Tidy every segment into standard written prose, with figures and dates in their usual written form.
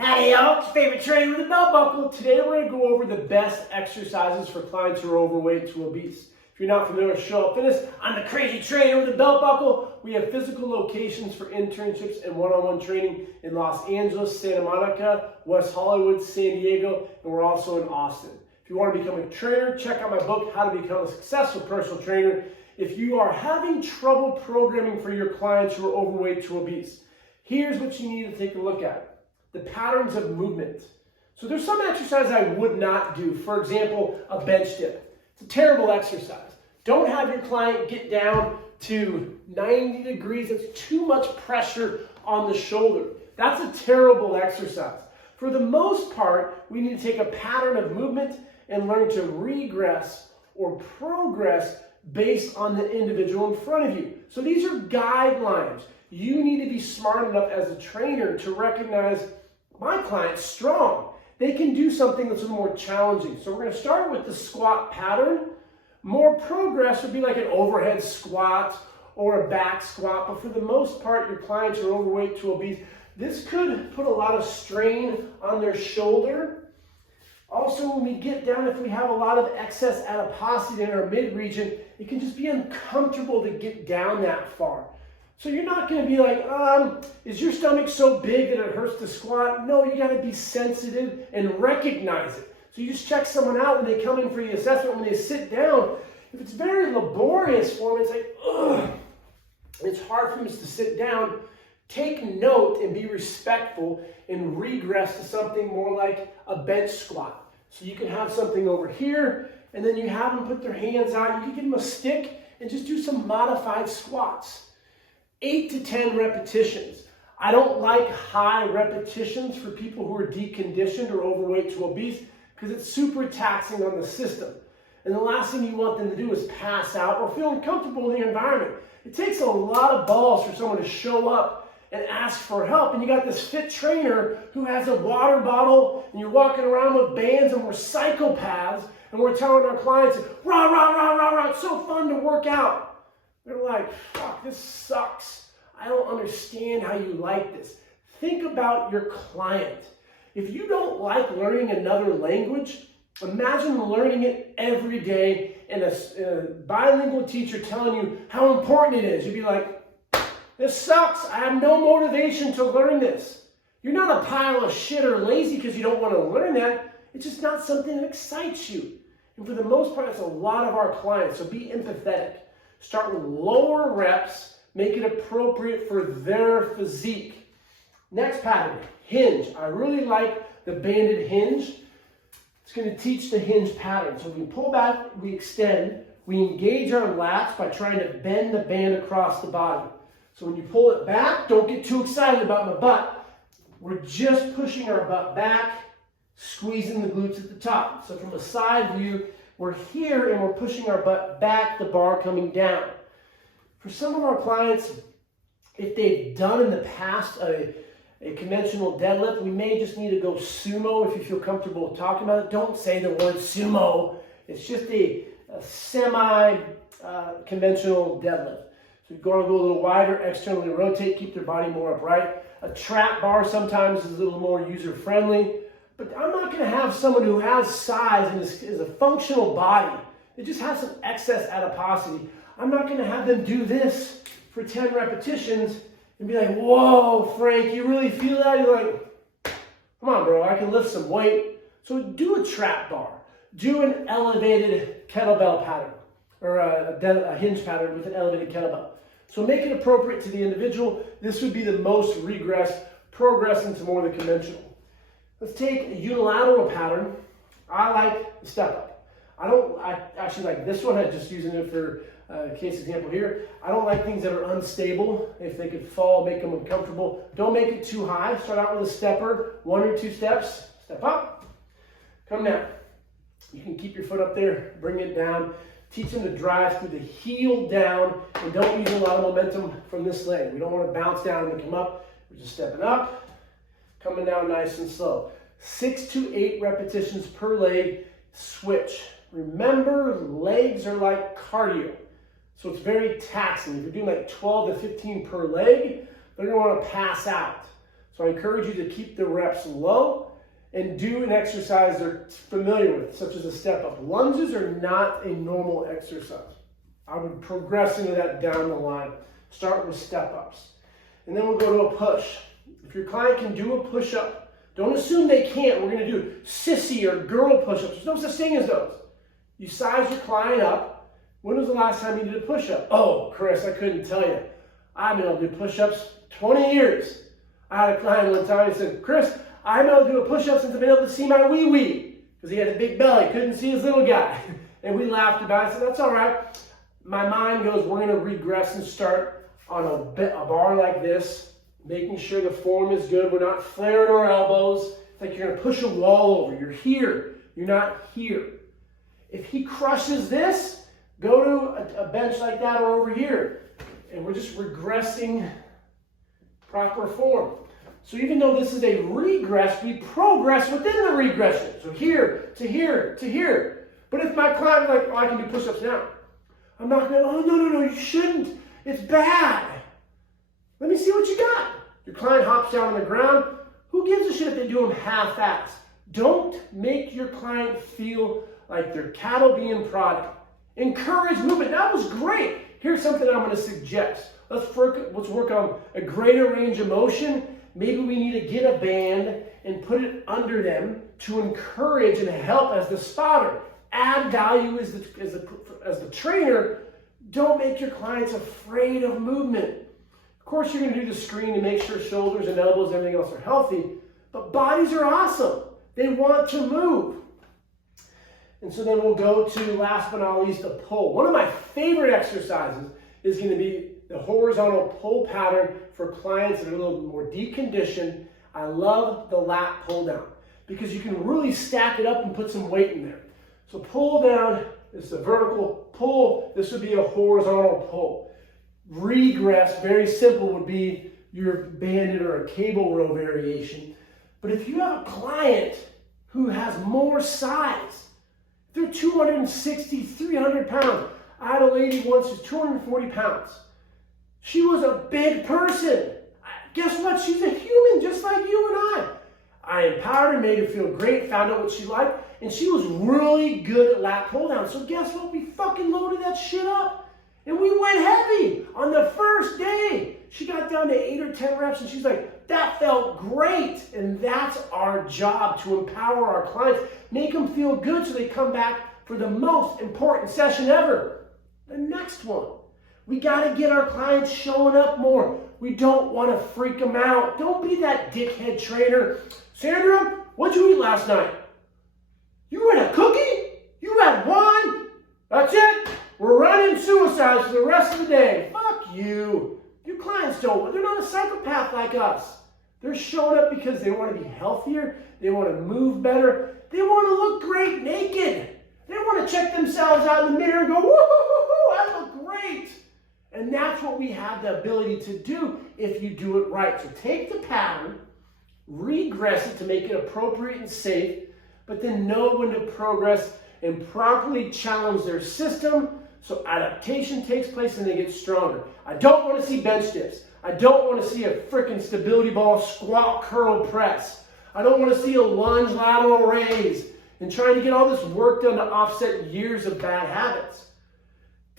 Hey y'all, it's your favorite trainer with a belt buckle. Today we're going to go over the best exercises for clients who are overweight to obese. If you're not familiar with Show Up Fitness, I'm the crazy trainer with a belt buckle. We have physical locations for internships and one-on-one training in Los Angeles, Santa Monica, West Hollywood, San Diego, and we're also in Austin. If you want to become a trainer, check out my book, How to Become a Successful Personal Trainer. If you are having trouble programming for your clients who are overweight to obese, here's what you need to take a look at. The patterns of movement. So there's some exercise I would not do. For example, a bench dip. It's a terrible exercise. Don't have your client get down to 90 degrees. It's too much pressure on the shoulder. That's a terrible exercise. For the most part, we need to take a pattern of movement and learn to regress or progress based on the individual in front of you. So these are guidelines. You need to be smart enough as a trainer to recognize my client's strong. They can do something that's a little more challenging. So we're going to start with the squat pattern. More progress would be like an overhead squat or a back squat, but for the most part, your clients are overweight to obese. This could put a lot of strain on their shoulder. Also, when we get down, if we have a lot of excess adiposity in our mid region, it can just be uncomfortable to get down that far. So you're not going to be like, is your stomach so big that it hurts to squat? No, you got to be sensitive and recognize it. So you just check someone out when they come in for the assessment. When they sit down, if it's very laborious for them, it's like, ugh, it's hard for them to sit down. Take note and be respectful and regress to something more like a bench squat. So you can have something over here, and then you have them put their hands out. You can give them a stick and just do some modified squats. 8 to 10 repetitions. I don't like high repetitions for people who are deconditioned or overweight to obese because it's super taxing on the system. And the last thing you want them to do is pass out or feel uncomfortable in the environment. It takes a lot of balls for someone to show up and ask for help. And you got this fit trainer who has a water bottle and you're walking around with bands and we're psychopaths and we're telling our clients, rah, rah, rah, rah, rah, it's so fun to work out. They're like, fuck, this sucks. I don't understand how you like this. Think about your client. If you don't like learning another language, imagine learning it every day and a bilingual teacher telling you how important it is. You'd be like, this sucks. I have no motivation to learn this. You're not a pile of shit or lazy because you don't want to learn that. It's just not something that excites you. And for the most part, it's a lot of our clients, so be empathetic. Start with lower reps, make it appropriate for their physique. Next pattern, hinge. I really like the banded hinge. It's going to teach the hinge pattern. So we pull back, we extend, we engage our lats by trying to bend the band across the body. So when you pull it back, don't get too excited about my butt. We're just pushing our butt back, squeezing the glutes at the top. So from a side view, we're here and we're pushing our butt back, the bar coming down. For some of our clients, if they've done in the past a conventional deadlift, we may just need to go sumo if you feel comfortable talking about it. Don't say the word sumo. It's just a semi-conventional deadlift. So you're going to go a little wider, externally rotate, keep their body more upright. A trap bar sometimes is a little more user-friendly. But I'm not going to have someone who has size and is a functional body. They just have some excess adiposity. I'm not going to have them do this for 10 repetitions and be like, whoa, Frank, you really feel that? You're like, come on, bro, I can lift some weight. So do a trap bar. Do an elevated kettlebell pattern or a hinge pattern with an elevated kettlebell. So make it appropriate to the individual. This would be the most regressed, progress into more of the conventional. Let's take a unilateral pattern. I like the step up. I actually like this one. I'm just using it for a case example here. I don't like things that are unstable. If they could fall, make them uncomfortable. Don't make it too high. Start out with a stepper, 1 or 2 steps. Step up, come down. You can keep your foot up there, bring it down. Teach them to drive through the heel down and don't use a lot of momentum from this leg. We don't want to bounce down and come up. We're just stepping up. Coming down nice and slow. 6 to 8 repetitions per leg. Switch. Remember, legs are like cardio. So it's very taxing. If you're doing like 12 to 15 per leg, they're going to want to pass out. So I encourage you to keep the reps low and do an exercise they're familiar with, such as a step-up. Lunges are not a normal exercise. I would progress into that down the line. Start with step-ups. And then we'll go to a push. If your client can do a push-up, don't assume they can't. We're going to do sissy or girl push-ups. There's no such thing as those. You size your client up. When was the last time you did a push-up? Oh, Chris, I couldn't tell you. I've been able to do push-ups 20 years. I had a client one time who said, Chris, I've been able to do a push-up since I've been able to see my wee-wee. Because he had a big belly, couldn't see his little guy. And we laughed about it. I said, that's all right. My mind goes, we're going to regress and start on a bar like this, making sure the form is good. We're not flaring our elbows. It's like you're going to push a wall over. You're here. You're not here. If he crushes this, go to a bench like that or over here. And we're just regressing proper form. So even though this is a regress, we progress within the regression. So here, to here, to here. But if my client is like, oh, I can do push-ups now. I'm not going to, oh, no, you shouldn't. It's bad. Let me see what you got. Your client hops down on the ground. Who gives a shit if they do them half-assed? Don't make your client feel like they're cattle being prodded. Encourage movement. That was great. Here's something I'm going to suggest. Let's work on a greater range of motion. Maybe we need to get a band and put it under them to encourage and help as the spotter. Add value as the trainer. Don't make your clients afraid of movement. Of course, you're going to do the screen to make sure shoulders and elbows and everything else are healthy, but bodies are awesome. They want to move. And so then we'll go to, last but not least, a pull. One of my favorite exercises is going to be the horizontal pull pattern for clients that are a little more deconditioned. I love the lat pull down because you can really stack it up and put some weight in there. So pull down is the vertical pull. This would be a horizontal pull. Regress, very simple, would be your banded or a cable row variation. But if you have a client who has more size, they're 260, 300 pounds. I had a lady once who's 240 pounds. She was a big person. Guess what? She's a human just like you and I. I empowered her, made her feel great, found out what she liked, and she was really good at lat pull down. So guess what? We fucking loaded that shit up. And we went heavy on the first day. She got down to 8 or 10 reps and she's like, that felt great. And that's our job, to empower our clients, make them feel good so they come back for the most important session ever, the next one. We got to get our clients showing up more. We don't want to freak them out. Don't be that dickhead trainer. Sandra, what'd you eat last night? You had a cookie? You had wine? That's it? We're running suicides for the rest of the day. Fuck you. Your clients don't. They're not a psychopath like us. They're showing up because they want to be healthier. They want to move better. They want to look great naked. They want to check themselves out in the mirror and go, woo-hoo-hoo-hoo, I look great. And that's what we have the ability to do if you do it right. So take the pattern, regress it to make it appropriate and safe, but then know when to progress and properly challenge their system so adaptation takes place and they get stronger. I don't want to see bench dips. I don't want to see a freaking stability ball squat curl press. I don't want to see a lunge lateral raise and trying to get all this work done to offset years of bad habits.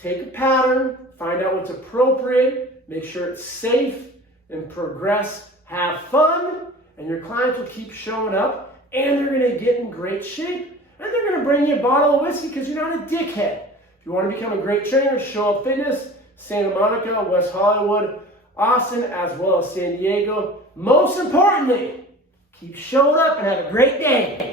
Take a pattern, find out what's appropriate, make sure it's safe, and progress. Have fun, and your clients will keep showing up, and they're going to get in great shape, and they're going to bring you a bottle of whiskey because you're not a dickhead. If you want to become a great trainer, Show Up Fitness, Santa Monica, West Hollywood, Austin, as well as San Diego. Most importantly, keep showing up and have a great day.